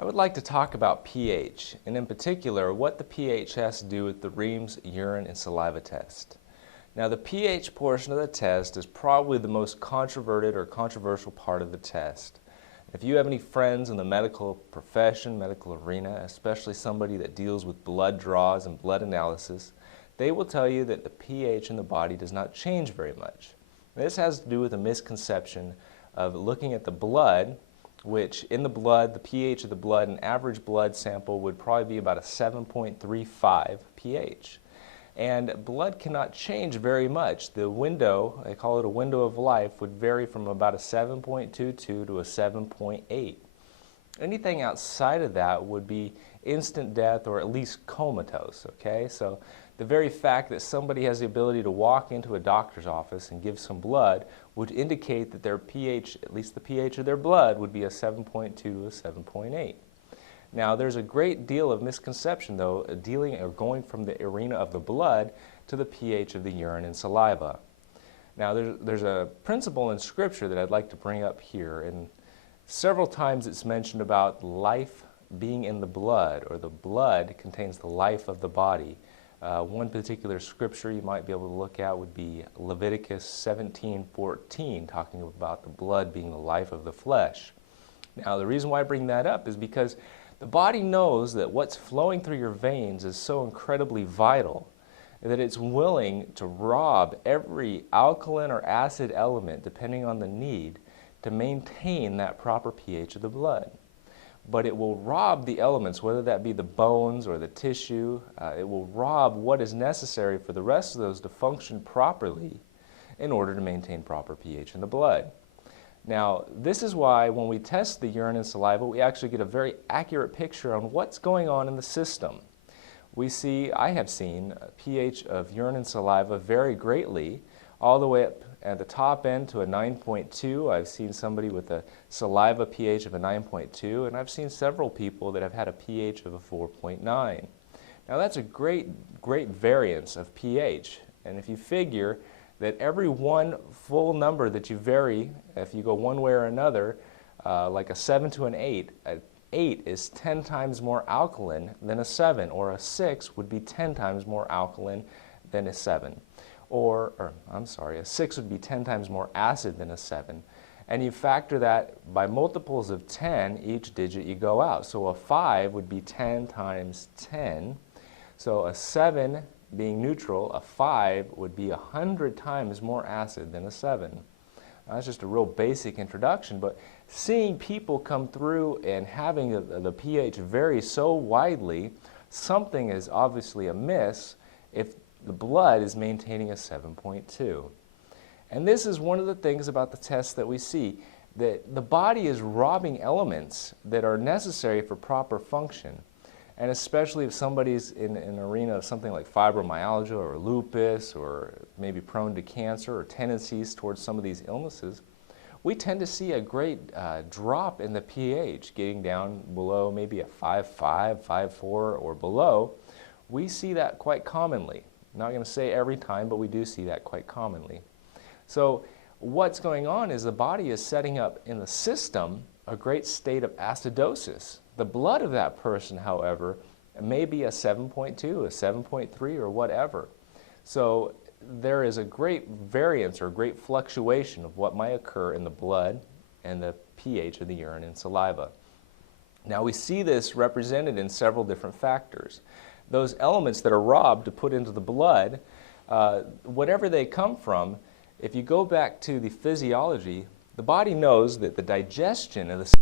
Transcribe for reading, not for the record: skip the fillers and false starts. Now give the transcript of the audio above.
I would like to talk about pH, and in particular, what the pH has to do with the Ream's urine and saliva test. Now, the pH portion of the test is probably the most controverted or controversial part of the test. If you have any friends in the medical profession, medical arena, especially somebody that deals with blood draws and blood analysis, they will tell you that the pH in the body does not change very much. This has to do with a misconception of looking at the blood, which in the blood, the pH of the blood, an average blood sample would probably be about a 7.35 pH. And blood cannot change very much. The window, I call it a window of life, would vary from about a 7.22 to a 7.8. Anything outside of that would be instant death or at least comatose, okay? So the very fact that somebody has the ability to walk into a doctor's office and give some blood would indicate that their pH, at least the pH of their blood, would be a 7.2 to a 7.8. Now, there's a great deal of misconception, though, dealing or going from the arena of the blood to the pH of the urine and saliva. Now, there's a principle in Scripture that I'd like to bring up here, and several times it's mentioned about life being in the blood, or the blood contains the life of the body. One particular scripture you might be able to look at would be Leviticus 17:14, talking about the blood being the life of the flesh. Now, the reason why I bring that up is because the body knows that what's flowing through your veins is so incredibly vital that it's willing to rob every alkaline or acid element, depending on the need, to maintain that proper pH of the blood. But it will rob the elements, whether that be the bones or the tissue, it will rob what is necessary for the rest of those to function properly in order to maintain proper pH in the blood. Now, this is why when we test the urine and saliva, we actually get a very accurate picture on what's going on in the system. I have seen pH of urine and saliva vary greatly, all the way up at the top end to a 9.2. I've seen somebody with a saliva pH of a 9.2, and I've seen several people that have had a pH of a 4.9. Now, that's a great variance of pH, and if you figure that every one full number that you vary, if you go one way or another, like a 7 to an 8 is 10 times more alkaline than a 7, or a 6 would be 10 times more alkaline than a 7. A 6 would be 10 times more acid than a 7. And you factor that by multiples of 10, each digit you go out. So a 5 would be 10 times 10. So a 7 being neutral, a 5 would be 100 times more acid than a 7. Now, that's just a real basic introduction, but seeing people come through and having the pH vary so widely, something is obviously amiss if the blood is maintaining a 7.2. And this is one of the things about the tests that we see, that the body is robbing elements that are necessary for proper function. And especially if somebody's in an arena of something like fibromyalgia or lupus, or maybe prone to cancer or tendencies towards some of these illnesses, we tend to see a great drop in the pH, getting down below maybe a 5.5, 5.4 or below. We see that quite commonly. I'm not going to say every time, but we do see that quite commonly. So what's going on is the body is setting up in the system a great state of acidosis. The blood of that person, however, may be a 7.2, a 7.3, or whatever. So there is a great variance or great fluctuation of what might occur in the blood and the pH of the urine and saliva. Now, we see this represented in several different factors. Those elements that are robbed to put into the blood, whatever they come from, if you go back to the physiology, the body knows that the digestion of the